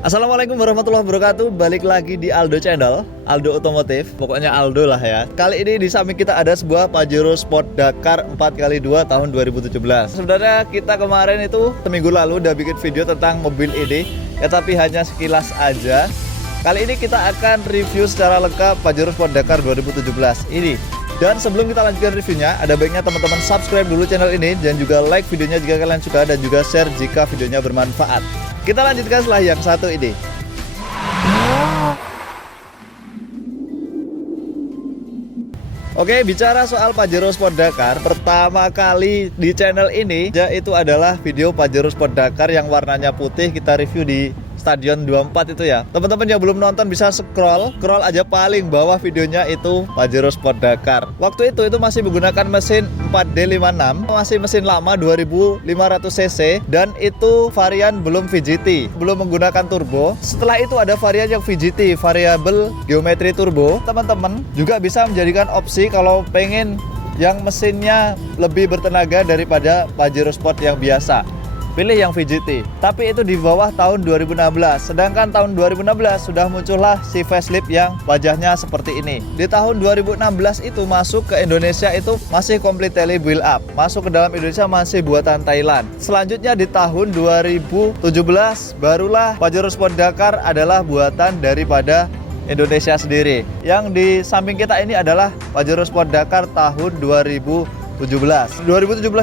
Assalamualaikum warahmatullahi wabarakatuh. Balik lagi di Aldo Channel, Aldo Otomotif. Pokoknya Aldo lah ya. Kali ini di samping kita ada sebuah Pajero Sport Dakar 4x2 tahun 2017. Sebenarnya kita kemarin itu seminggu lalu udah bikin video tentang mobil ini, ya tapi hanya sekilas aja. Kali ini kita akan review secara lengkap Pajero Sport Dakar 2017 ini. Dan sebelum kita lanjutkan reviewnya, ada baiknya teman-teman subscribe dulu channel ini dan juga like videonya jika kalian suka, dan juga share jika videonya bermanfaat. Kita lanjutkan setelah yang satu ini. Oke, bicara soal Pajero Sport Dakar, pertama kali di channel ini yaitu adalah video Pajero Sport Dakar yang warnanya putih, kita review di Stadion 24 itu ya. Teman-teman yang belum nonton bisa scroll aja paling bawah videonya, itu Pajero Sport Dakar. Waktu itu masih menggunakan mesin 4D56, masih mesin lama 2500 cc, dan itu varian belum VGT, belum menggunakan turbo. Setelah itu ada varian yang VGT, variable geometri turbo. Teman-teman juga bisa menjadikan opsi kalau pengen yang mesinnya lebih bertenaga daripada Pajero Sport yang biasa, pilih yang VGT. Tapi itu di bawah tahun 2016. Sedangkan tahun 2016 sudah muncullah si facelift yang wajahnya seperti ini. Di tahun 2016 itu masuk ke Indonesia itu masih completely build up. Masuk ke dalam Indonesia masih buatan Thailand. Selanjutnya di tahun 2017 barulah Pajero Sport Dakar adalah buatan daripada Indonesia sendiri. Yang di samping kita ini adalah Pajero Sport Dakar tahun 2017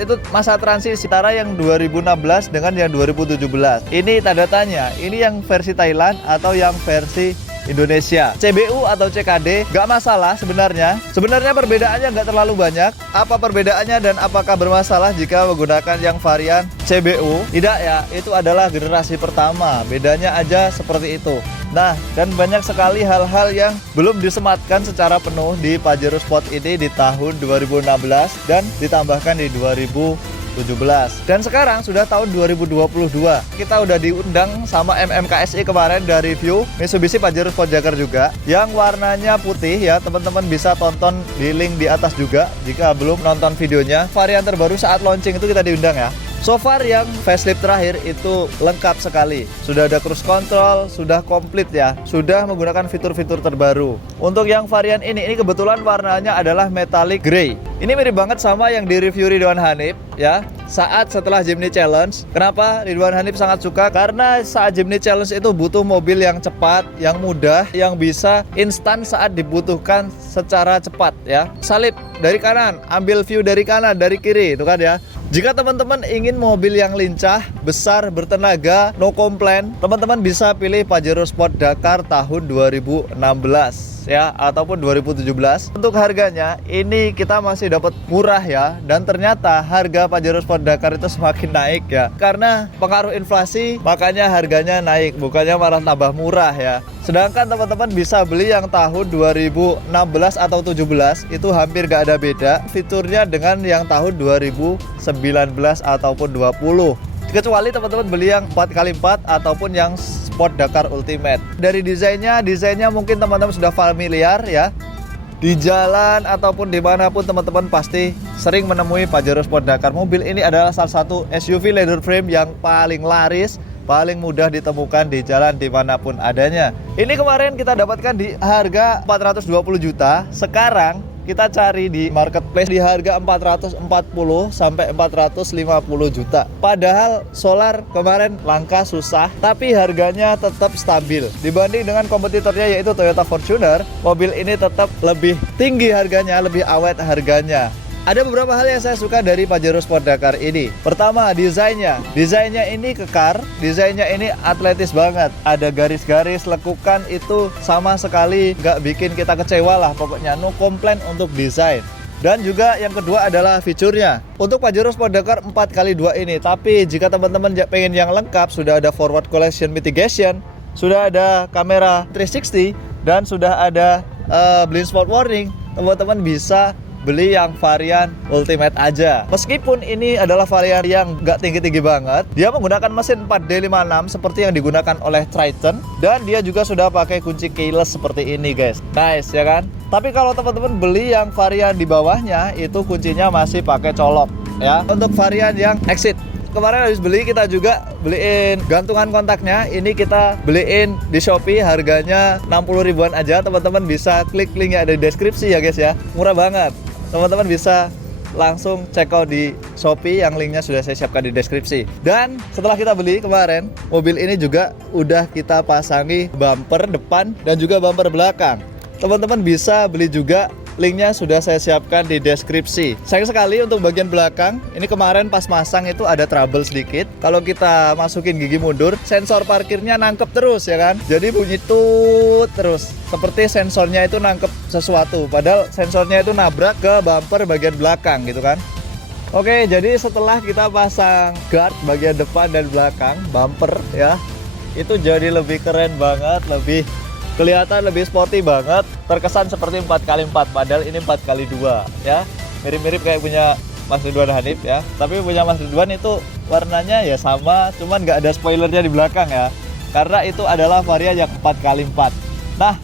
itu masa transisi antara yang 2016 dengan yang 2017. Ini tanda tanya, ini yang versi Thailand atau yang versi Indonesia. CBU atau CKD gak masalah sebenarnya. Sebenarnya perbedaannya gak terlalu banyak. Apa perbedaannya dan apakah bermasalah jika menggunakan yang varian CBU? Tidak ya, itu adalah generasi pertama. Bedanya aja seperti itu. Nah, dan banyak sekali hal-hal yang belum disematkan secara penuh di Pajero Sport ini di tahun 2016 dan ditambahkan di 2017. Dan sekarang sudah tahun 2022. Kita udah diundang sama MMKSI kemarin dari review Mitsubishi Pajero Sport Dakar juga, yang warnanya putih ya. Teman-teman bisa tonton di link di atas juga jika belum nonton videonya. Varian terbaru saat launching itu kita diundang ya. So far yang facelift terakhir itu lengkap sekali. Sudah ada cruise control, sudah komplit ya. Sudah menggunakan fitur-fitur terbaru. Untuk yang varian ini kebetulan warnanya adalah metallic grey. Ini mirip banget sama yang di review Ridwan Hanif ya. Saat setelah Jimny Challenge. Kenapa Ridwan Hanif sangat suka? Karena saat Jimny Challenge itu butuh mobil yang cepat, yang mudah, yang bisa instan saat dibutuhkan secara cepat ya. Salip dari kanan, ambil view dari kanan, dari kiri, itu kan ya. Jika teman-teman ingin mobil yang lincah, besar, bertenaga, no complain, teman-teman bisa pilih Pajero Sport Dakar tahun 2016 ya, ataupun 2017. Untuk harganya ini kita masih dapat murah ya, dan ternyata harga Pajero Sport Dakar itu semakin naik ya. Karena pengaruh inflasi, makanya harganya naik, bukannya malah tambah murah ya. Sedangkan teman-teman bisa beli yang tahun 2016 atau 17 itu hampir gak ada beda fiturnya dengan yang tahun 2019 ataupun 20. Kecuali teman-teman beli yang 4x4 ataupun yang Sport Dakar Ultimate. Dari desainnya mungkin teman-teman sudah familiar ya. Di jalan ataupun dimanapun teman-teman pasti sering menemui Pajero Sport Dakar. Mobil ini adalah salah satu SUV leather frame yang paling laris, paling mudah ditemukan di jalan dimanapun adanya. Ini kemarin kita dapatkan di harga 420 juta. Sekarang kita cari di marketplace di harga 440 sampai 450 juta. Padahal solar kemarin langka susah, tapi harganya tetap stabil. Dibanding dengan kompetitornya yaitu Toyota Fortuner, mobil ini tetap lebih tinggi harganya, lebih awet harganya. Ada beberapa hal yang saya suka dari Pajero Sport Dakar ini. Pertama, desainnya. Desainnya ini kekar, desainnya ini atletis banget. Ada garis-garis lekukan itu sama sekali nggak bikin kita kecewa lah. Pokoknya no complaint untuk desain. Dan juga yang kedua adalah fiturnya. Untuk Pajero Sport Dakar 4x2 ini, tapi jika teman-teman pengen yang lengkap, sudah ada forward collision mitigation, sudah ada kamera 360 dan sudah ada blind spot warning. Teman-teman bisa beli yang varian Ultimate aja. Meskipun ini adalah varian yang nggak tinggi-tinggi banget, dia menggunakan mesin 4D56 seperti yang digunakan oleh Triton, dan dia juga sudah pakai kunci keyless seperti ini guys. Nice ya kan? Tapi kalau teman-teman beli yang varian di bawahnya, itu kuncinya masih pakai colok ya. Untuk varian yang Exit, kemarin habis beli, kita juga beliin gantungan kontaknya. Ini kita beliin di Shopee, harganya 60 ribuan aja. Teman-teman bisa klik linknya ada di deskripsi ya guys ya. Murah banget. Teman-teman bisa langsung check out di Shopee, yang linknya sudah saya siapkan di deskripsi. Dan setelah kita beli kemarin, mobil ini juga udah kita pasangi bumper depan dan juga bumper belakang. Teman-teman bisa beli juga, linknya sudah saya siapkan di deskripsi. Sayang sekali untuk bagian belakang, ini kemarin pas masang itu ada trouble sedikit. Kalau kita masukin gigi mundur, sensor parkirnya nangkep terus ya kan. Jadi bunyi tut terus, seperti sensornya itu nangkep sesuatu, padahal sensornya itu nabrak ke bumper bagian belakang gitu kan. Oke, jadi setelah kita pasang guard bagian depan dan belakang bumper ya, itu jadi lebih keren banget, lebih kelihatan lebih sporty banget, terkesan seperti 4x4, padahal ini 4x2 ya. Mirip-mirip kayak punya Mas Ridwan Hanif ya. Tapi punya Mas Ridwan itu warnanya ya sama, cuman nggak ada spoilernya di belakang ya, karena itu adalah varian yang 4x4. Nah,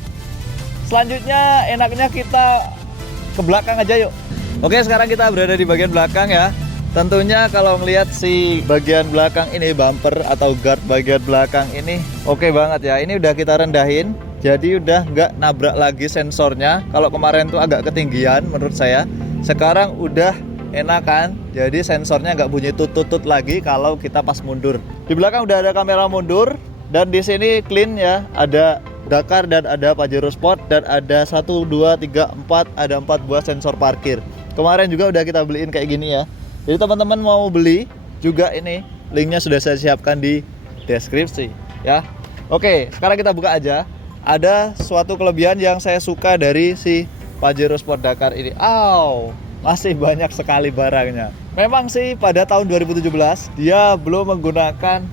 selanjutnya enaknya kita ke belakang aja yuk. Oke, sekarang kita berada di bagian belakang ya. Tentunya kalau melihat si bagian belakang ini, bumper atau guard bagian belakang ini oke banget ya. Ini udah kita rendahin, jadi udah nggak nabrak lagi sensornya. Kalau kemarin tuh agak ketinggian menurut saya, sekarang udah enakan. Jadi sensornya nggak bunyi tut-tut lagi kalau kita pas mundur. Di belakang udah ada kamera mundur, dan di sini clean ya. Ada Dakar dan ada Pajero Sport, dan ada 1, 2, 3, 4, ada 4 buah sensor parkir. Kemarin juga udah kita beliin kayak gini ya. Jadi teman-teman mau beli juga, ini linknya sudah saya siapkan di deskripsi ya. Oke, sekarang kita buka aja. Ada suatu kelebihan yang saya suka dari si Pajero Sport Dakar ini. Masih banyak sekali barangnya. Memang sih pada tahun 2017 dia belum menggunakan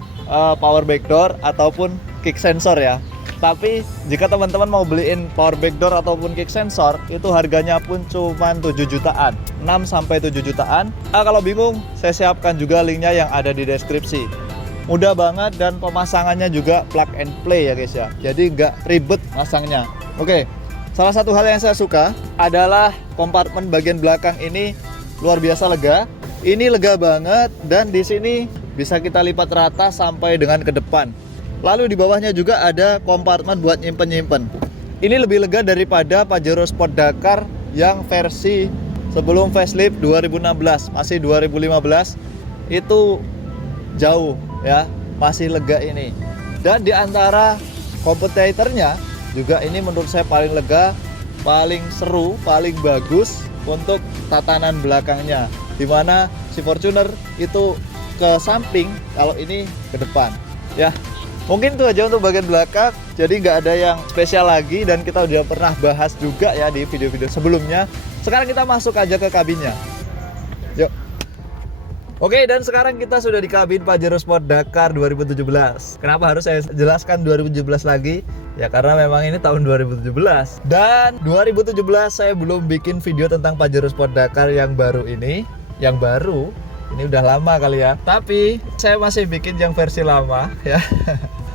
power backdoor ataupun kick sensor ya. Tapi jika teman-teman mau beliin power backdoor ataupun kick sensor, itu harganya pun cuma 7 jutaan, 6-7 jutaan. Kalau bingung, saya siapkan juga linknya yang ada di deskripsi. Mudah banget, dan pemasangannya juga plug and play ya guys ya. Jadi nggak ribet masangnya. Oke, salah satu hal yang saya suka adalah kompartemen bagian belakang ini luar biasa lega. Ini lega banget, dan di sini bisa kita lipat rata sampai dengan ke depan. Lalu di bawahnya juga ada kompartemen buat nyimpen-nyimpen. Ini lebih lega daripada Pajero Sport Dakar yang versi sebelum facelift 2016. Masih 2015 itu jauh ya, masih lega ini. Dan di antara kompetitornya juga ini menurut saya paling lega, paling seru, paling bagus untuk tatanan belakangnya, dimana si Fortuner itu ke samping, kalau ini ke depan ya. Mungkin itu aja untuk bagian belakang, jadi nggak ada yang spesial lagi, dan kita udah pernah bahas juga ya di video-video sebelumnya. Sekarang kita masuk aja ke kabinnya. Yuk. Oke, dan sekarang kita sudah di kabin Pajero Sport Dakar 2017. Kenapa harus saya jelaskan 2017 lagi? Ya karena memang ini tahun 2017. Dan 2017 saya belum bikin video tentang Pajero Sport Dakar yang baru ini. Yang baru, ini udah lama kali ya. Tapi saya masih bikin yang versi lama ya.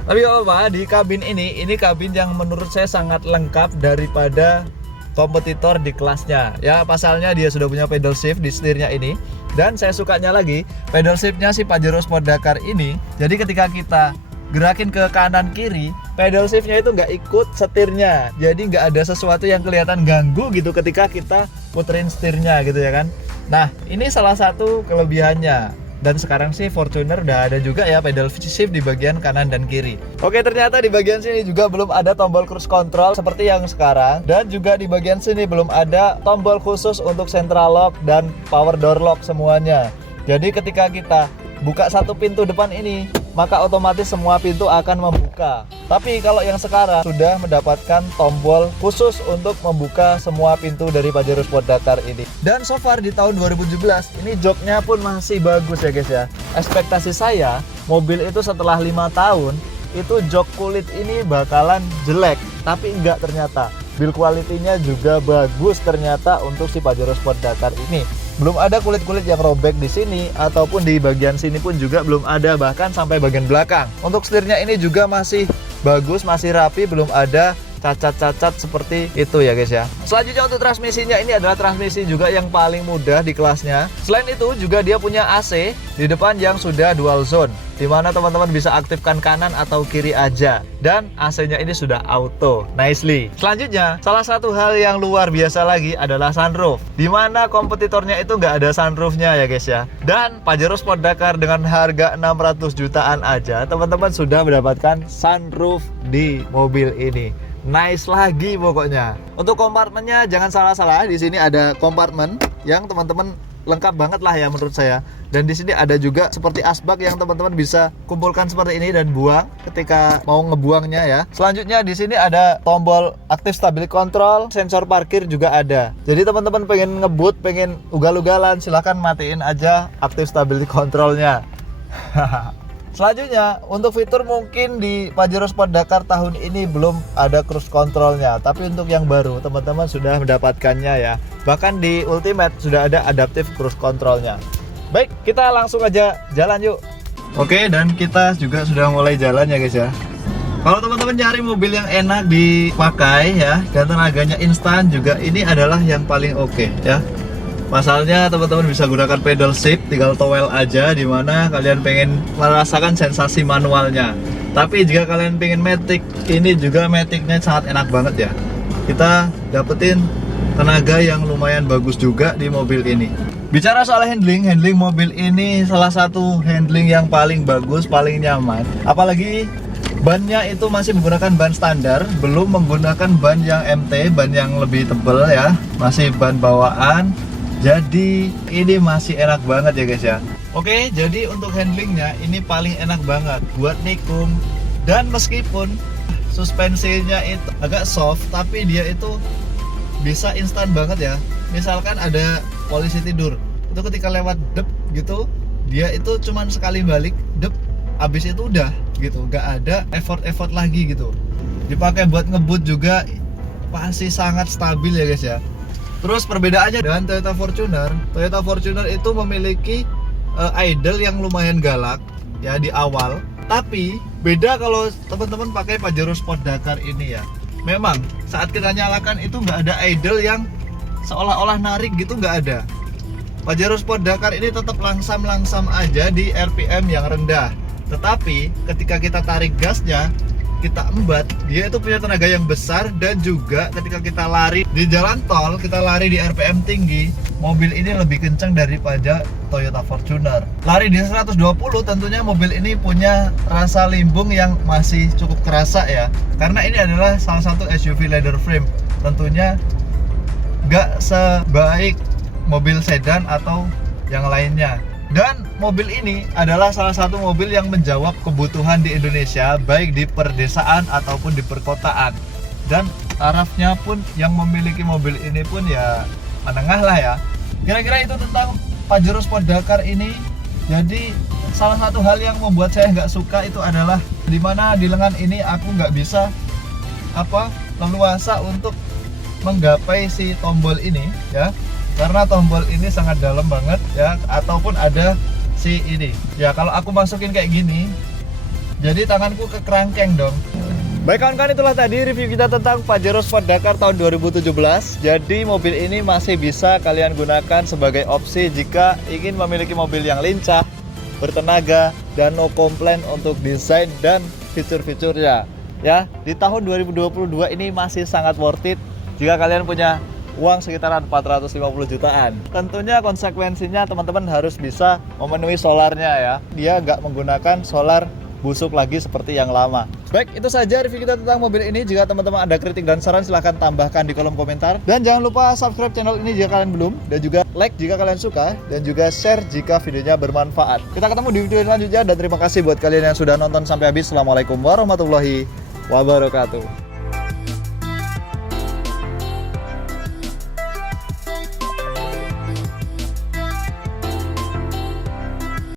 Tapi gak apa-apa, di kabin ini kabin yang menurut saya sangat lengkap daripada kompetitor di kelasnya ya. Pasalnya dia sudah punya pedal shift di setirnya ini, dan saya sukanya lagi pedal shiftnya si Pajero Sport Dakar ini. Jadi ketika kita gerakin ke kanan kiri, pedal shiftnya itu nggak ikut setirnya, jadi nggak ada sesuatu yang kelihatan ganggu gitu ketika kita puterin setirnya gitu ya kan. Nah, ini salah satu kelebihannya. Dan sekarang sih Fortuner udah ada juga ya pedal shift di bagian kanan dan kiri. Oke, ternyata di bagian sini juga belum ada tombol cruise control seperti yang sekarang. Dan juga di bagian sini belum ada tombol khusus untuk central lock dan power door lock semuanya. Jadi ketika kita buka satu pintu depan ini, maka otomatis semua pintu akan membuka. Tapi kalau yang sekarang sudah mendapatkan tombol khusus untuk membuka semua pintu dari Pajero Sport Dakar ini. Dan so far di tahun 2017 ini joknya pun masih bagus ya guys ya. Ekspektasi saya mobil itu setelah 5 tahun itu jok kulit ini bakalan jelek, tapi enggak ternyata. Build quality-nya juga bagus ternyata untuk si Pajero Sport Dakar ini. Belum ada kulit-kulit yang robek di sini, ataupun di bagian sini pun juga belum ada, bahkan sampai bagian belakang. Untuk setirnya ini juga masih bagus, masih rapi, belum ada cacat-cacat seperti itu ya guys ya. Selanjutnya untuk transmisinya, ini adalah transmisi juga yang paling mudah di kelasnya. Selain itu juga dia punya AC di depan yang sudah dual zone, dimana teman-teman bisa aktifkan kanan atau kiri aja, dan AC-nya ini sudah auto, nicely. Selanjutnya, salah satu hal yang luar biasa lagi adalah sunroof, dimana kompetitornya itu nggak ada sunroofnya ya guys ya. Dan Pajero Sport Dakar dengan harga 600 jutaan aja, teman-teman sudah mendapatkan sunroof di mobil ini. Nice lagi pokoknya. Untuk kompartemennya jangan salah-salah, di sini ada kompartemen yang teman-teman lengkap banget lah ya menurut saya. Dan di sini ada juga seperti asbak yang teman-teman bisa kumpulkan seperti ini dan buang ketika mau ngebuangnya ya. Selanjutnya di sini ada tombol active stability control, sensor parkir juga ada. Jadi teman-teman pengen ngebut, pengen ugal-ugalan, silahkan matiin aja active stability controlnya. Selanjutnya, untuk fitur mungkin di Pajero Sport Dakar tahun ini belum ada cruise controlnya, tapi untuk yang baru teman-teman sudah mendapatkannya ya. Bahkan di Ultimate sudah ada adaptive cruise controlnya. Baik, kita langsung aja jalan yuk. Oke, dan kita juga sudah mulai jalan ya guys ya. Kalau teman-teman nyari mobil yang enak dipakai ya, dan tenaganya instan juga, ini adalah yang paling oke ya. Pasalnya teman-teman bisa gunakan pedal shift, tinggal towel aja dimana kalian pengen merasakan sensasi manualnya. Tapi jika kalian pengen matic, ini juga maticnya sangat enak banget ya. Kita dapetin tenaga yang lumayan bagus juga di mobil ini. Bicara soal handling mobil ini salah satu handling yang paling bagus, paling nyaman. Apalagi bannya itu masih menggunakan ban standar, belum menggunakan ban yang MT, ban yang lebih tebal ya. Masih ban bawaan. Jadi ini masih enak banget ya guys ya. Oke, jadi untuk handlingnya ini paling enak banget buat nikung. Dan meskipun suspensinya itu agak soft, tapi dia itu bisa instan banget ya. Misalkan ada polisi tidur, itu ketika lewat dep gitu, dia itu cuman sekali balik dep, abis itu udah gitu, gak ada effort lagi gitu. Dipakai buat ngebut juga masih sangat stabil ya guys ya. Terus perbedaannya dengan Toyota Fortuner itu memiliki idle yang lumayan galak ya di awal. Tapi beda kalau teman-teman pakai Pajero Sport Dakar ini ya. Memang saat kita nyalakan itu nggak ada idle yang seolah-olah narik gitu, nggak ada. Pajero Sport Dakar ini tetap langsam-langsam aja di RPM yang rendah. Tetapi ketika kita tarik gasnya, kita embat, dia itu punya tenaga yang besar. Dan juga ketika kita lari di jalan tol, kita lari di RPM tinggi, mobil ini lebih kencang daripada Toyota Fortuner. Lari di 120 tentunya mobil ini punya rasa limbung yang masih cukup kerasa ya, karena ini adalah salah satu SUV leather frame. Tentunya nggak sebaik mobil sedan atau yang lainnya. Dan mobil ini adalah salah satu mobil yang menjawab kebutuhan di Indonesia, baik di perdesaan ataupun di perkotaan. Dan tarafnya pun yang memiliki mobil ini pun ya menengah lah ya. Kira-kira itu tentang Pajero Sport Dakar ini. Jadi salah satu hal yang membuat saya nggak suka itu adalah dimana di lengan ini aku nggak bisa leluasa untuk menggapai si tombol ini ya. Karena tombol ini sangat dalam banget ya, ataupun ada si ini ya, kalau aku masukin kayak gini jadi tanganku ke kerangkeng dong. Baik kawan-kawan, itulah tadi review kita tentang Pajero Sport Dakar tahun 2017. Jadi mobil ini masih bisa kalian gunakan sebagai opsi jika ingin memiliki mobil yang lincah, bertenaga, dan no komplain untuk desain dan fitur-fiturnya ya. Di tahun 2022 ini masih sangat worth it jika kalian punya uang sekitaran 450 jutaan. Tentunya konsekuensinya teman-teman harus bisa memenuhi solarnya ya. Dia nggak menggunakan solar busuk lagi seperti yang lama. Baik, itu saja review kita tentang mobil ini. Jika teman-teman ada kritik dan saran, silahkan tambahkan di kolom komentar. Dan jangan lupa subscribe channel ini jika kalian belum, dan juga like jika kalian suka, dan juga share jika videonya bermanfaat. Kita ketemu di video selanjutnya, dan terima kasih buat kalian yang sudah nonton sampai habis. Assalamualaikum warahmatullahi wabarakatuh.